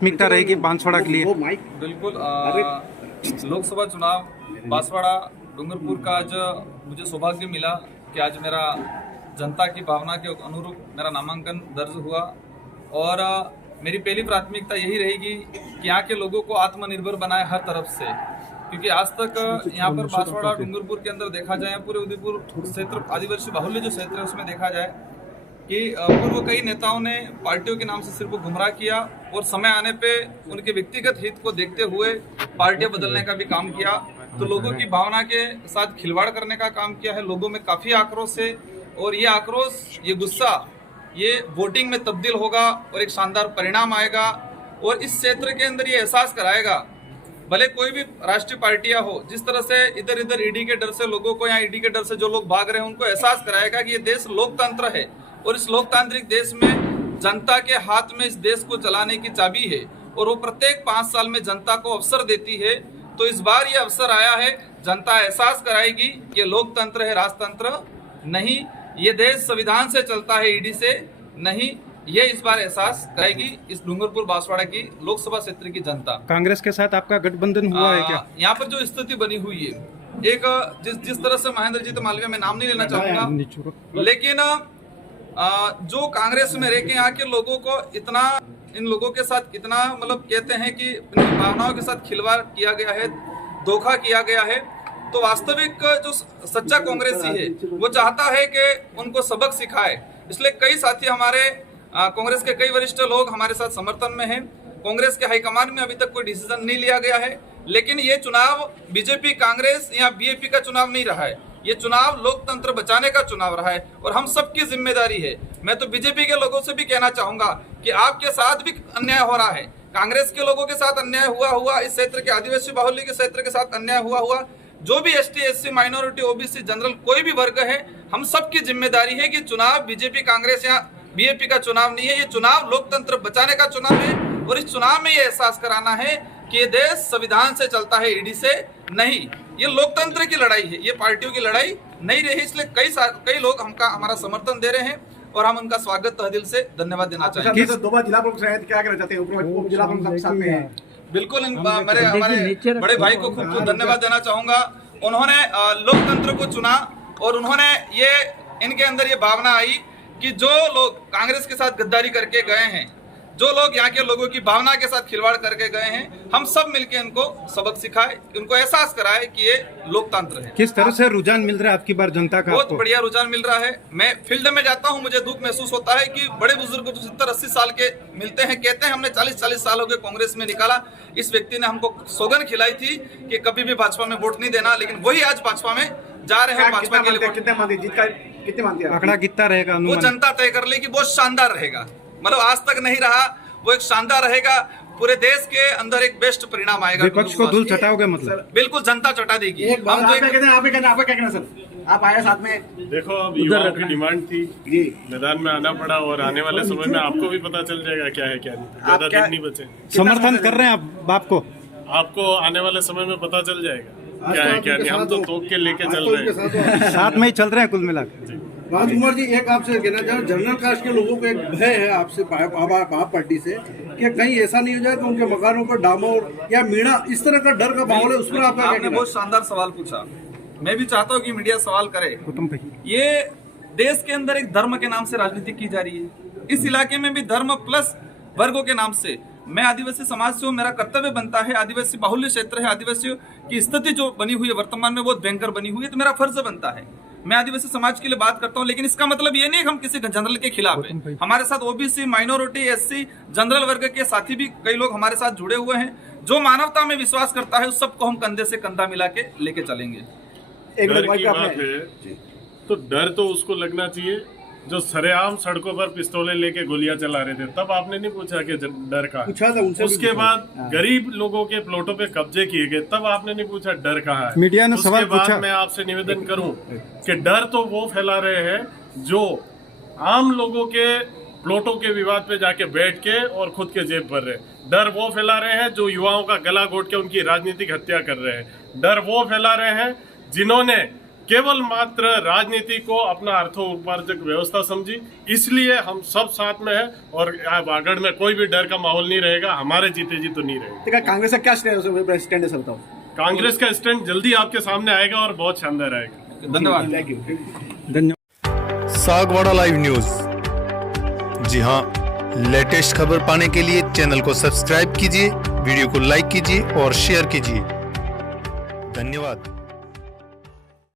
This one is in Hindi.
प्राथमिकता रहेगी बांसवाड़ा के लिए? बिल्कुल लोकसभा चुनाव बांसवाड़ा डूंगरपुर का आज मुझे सौभाग्य मिला कि आज मेरा जनता की भावना के अनुरूप मेरा नामांकन दर्ज हुआ और मेरी पहली प्राथमिकता यही रहेगी कि यहाँ के लोगों को आत्मनिर्भर बनाए हर तरफ से, क्योंकि आज तक यहाँ पर बांसवाड़ा डूंगरपुर के अंदर देखा जाए, पूरे उदयपुर क्षेत्र आदिवासी बाहुल्य जो क्षेत्र है उसमें देखा जाए कि पूर्व कई नेताओं ने पार्टियों के नाम से सिर्फ गुमराह किया और समय आने पे उनके व्यक्तिगत हित को देखते हुए पार्टियां बदलने का भी काम किया। तो लोगों की भावना के साथ खिलवाड़ करने का काम किया है। लोगों में काफ़ी आक्रोश है और ये आक्रोश, ये गुस्सा, ये वोटिंग में तब्दील होगा और एक शानदार परिणाम आएगा और इस क्षेत्र के अंदर ये एहसास कराएगा, भले कोई भी राष्ट्रीय पार्टियां हो, जिस तरह से इधर इधर ईडी के डर से लोगों को, यहाँ ईडी के डर से जो लोग भाग रहे हैं उनको एहसास कराएगा कि ये देश लोकतंत्र है और इस लोकतांत्रिक देश में जनता के हाथ में इस देश को चलाने की चाबी है और वो प्रत्येक 5 साल में जनता को अवसर देती है। तो इस बार ये अवसर आया है, जनता एहसास कराएगी कि ये लोकतंत्र है, राजतंत्र नहीं, ये देश संविधान से चलता है, ईडी से नहीं। ये इस बार एहसास कराएगी इस डूंगरपुर बांसवाड़ा की लोकसभा क्षेत्र की जनता। कांग्रेस के साथ आपका गठबंधन हुआ है क्या? यहाँ पर जो स्थिति बनी हुई है, एक जिस तरह से महेंद्र जी तो मालवीय, मैं नाम नहीं लेना चाहूंगा, लेकिन जो कांग्रेस में रह के यहाँ के लोगों को इतना, इन लोगों के साथ इतना मतलब कहते हैं कि इनकी भावनाओं के साथ खिलवाड़ किया गया है, धोखा किया गया है, तो वास्तविक जो सच्चा कांग्रेसी है वो चाहता है कि उनको सबक सिखाए। इसलिए कई साथी हमारे कांग्रेस के कई वरिष्ठ लोग हमारे साथ समर्थन में हैं। कांग्रेस के हाईकमान में अभी तक कोई डिसीजन नहीं लिया गया है, लेकिन ये चुनाव बीजेपी कांग्रेस या बीएपी का चुनाव नहीं रहा है, ये चुनाव लोकतंत्र बचाने का चुनाव रहा है और हम सबकी जिम्मेदारी है। मैं तो बीजेपी के लोगों से भी कहना चाहूंगा कि आपके साथ भी अन्याय हो रहा है, कांग्रेस के लोगों के साथ अन्याय हुआ, इस क्षेत्र के आदिवासी बाहुल्य के क्षेत्र के साथ अन्याय हुआ, जो भी ST SC minority OBC general कोई भी वर्ग है, हम सबकी जिम्मेदारी है कि चुनाव बीजेपी कांग्रेस या बीएपी का चुनाव नहीं है, ये चुनाव लोकतंत्र बचाने का चुनाव है और इस चुनाव में ये एहसास कराना है कि ये देश संविधान से चलता है, ईडी से नहीं। ये लोकतंत्र की लड़ाई है, ये पार्टियों की लड़ाई नहीं रही। इसलिए कई लोग हमारा समर्थन दे रहे हैं और हम उनका स्वागत तहदिल से धन्यवाद देना चाहेंगे। बिल्कुल हमारे बड़े भाई को खूब धन्यवाद देना चाहूंगा। उन्होंने लोकतंत्र को चुना और उन्होंने ये, इनके अंदर ये भावना आई कि जो लोग कांग्रेस के साथ गद्दारी करके गए हैं, जो लोग यहाँ के लोगों की भावना के साथ खिलवाड़ करके गए हैं, हम सब मिलके इनको सबक सिखाए, उनको एहसास कराए कि ये लोकतंत्र है। किस तरह से रुझान मिल रहा है आपकी बार जनता का? बहुत बढ़िया रुझान मिल रहा है। मैं फील्ड में जाता हूँ, मुझे दुख महसूस होता है कि बड़े बुजुर्ग जो 70-80 साल के मिलते हैं, कहते हैं हमने 40-40 साल हो गए कांग्रेस में निकाला। इस व्यक्ति ने हमको सौगंध खिलाई थी कि कभी भी भाजपा में वोट नहीं देना, लेकिन वही आज भाजपा में जा रहे हैं। भाजपा के लिए आंकड़ा कितना रहेगा? वो जनता तय कर लेगी। बहुत शानदार रहेगा, मतलब आज तक नहीं रहा, वो एक शानदार रहेगा। पूरे देश के अंदर एक बेस्ट परिणाम आएगा। विपक्ष को धूल चटाओगे मतलब? बिल्कुल, जनता चटा देगी। आप आए साथ में। देखो, अब युवाओं की डिमांड थी, मैदान में आना पड़ा और आने वाले समय में आपको भी पता चल जाएगा क्या है क्या नहीं। ज्यादा दिन नहीं बचे। समर्थन कर रहे हैं आप बाप को? आपको आने वाले समय में पता चल जाएगा क्या है क्या नहीं। हम तो तोप के लेके चल रहे हैं, साथ में ही चल रहे हैं कुल मिलाकर। राजकुमार जी, एक आपसे कहना चाहूँ, जनरल कास्ट के लोगों को एक भय है आपसे, आप पार्टी से, कि कहीं ऐसा नहीं हो जाए तो उनके मकानों पर डामर या मीणा, इस तरह का डर का माहौल है, उस पर आपने बहुत शानदार सवाल पूछा। मैं भी चाहता हूँ कि मीडिया सवाल करे। ये देश के अंदर एक धर्म के नाम से राजनीति की जा रही है, इस इलाके में भी धर्म प्लस वर्गों के नाम से। मैं आदिवासी समाज से हूँ, मेरा कर्तव्य बनता है, आदिवासी बाहुल्य क्षेत्र है, आदिवासियों की स्थिति जो बनी हुई है वर्तमान में बहुत भयंकर बनी हुई है, तो मेरा फर्ज बनता है, मैं आदिवासी समाज के लिए बात करता हूं। लेकिन इसका मतलब ये नहीं कि हम किसी जनरल के खिलाफ हैं। हमारे साथ ओबीसी, माइनॉरिटी, एससी, जनरल वर्ग के साथी भी कई लोग हमारे साथ जुड़े हुए हैं। जो मानवता में विश्वास करता है उस सबको हम कंधे से कंधा मिला के लेके चलेंगे। डर की बात है तो डर तो उसको लगना चाहिए जो सरेआम सड़कों पर पिस्तौलें लेके गोलियां चला रहे थे, तब आपने नहीं पूछा कि डर का। उसके बाद गरीब लोगों के प्लॉटों पे कब्जे किए गए, तब आपने नहीं पूछा डर कहाँ है। मीडिया ने सवाल पूछा। मैं आपसे निवेदन करूं कि डर तो वो फैला रहे हैं जो आम लोगों के प्लॉटों के विवाद पे जाके बैठ के और खुद के जेब भर रहे हैं। डर वो फैला रहे हैं जो युवाओं का गला घोट के उनकी राजनीतिक हत्या कर रहे हैं। डर वो फैला रहे हैं जिन्होंने केवल मात्र राजनीति को अपना अर्थोपार्जक व्यवस्था समझी। इसलिए हम सब साथ में है और वागड़ में कोई भी डर का माहौल नहीं रहेगा। हमारे जीते जी तो नहीं रहेगा। ठीक है, कांग्रेस का क्या स्टैंड है सर, बताओ। कांग्रेस का स्टैंड जल्दी आपके सामने आएगा और बहुत शानदार आएगा। धन्यवाद। Thank you. धन्यवाद। Sagwara live news. जी हाँ, लेटेस्ट खबर पाने के लिए चैनल को सब्सक्राइब कीजिए, वीडियो को लाइक कीजिए और शेयर कीजिए। धन्यवाद।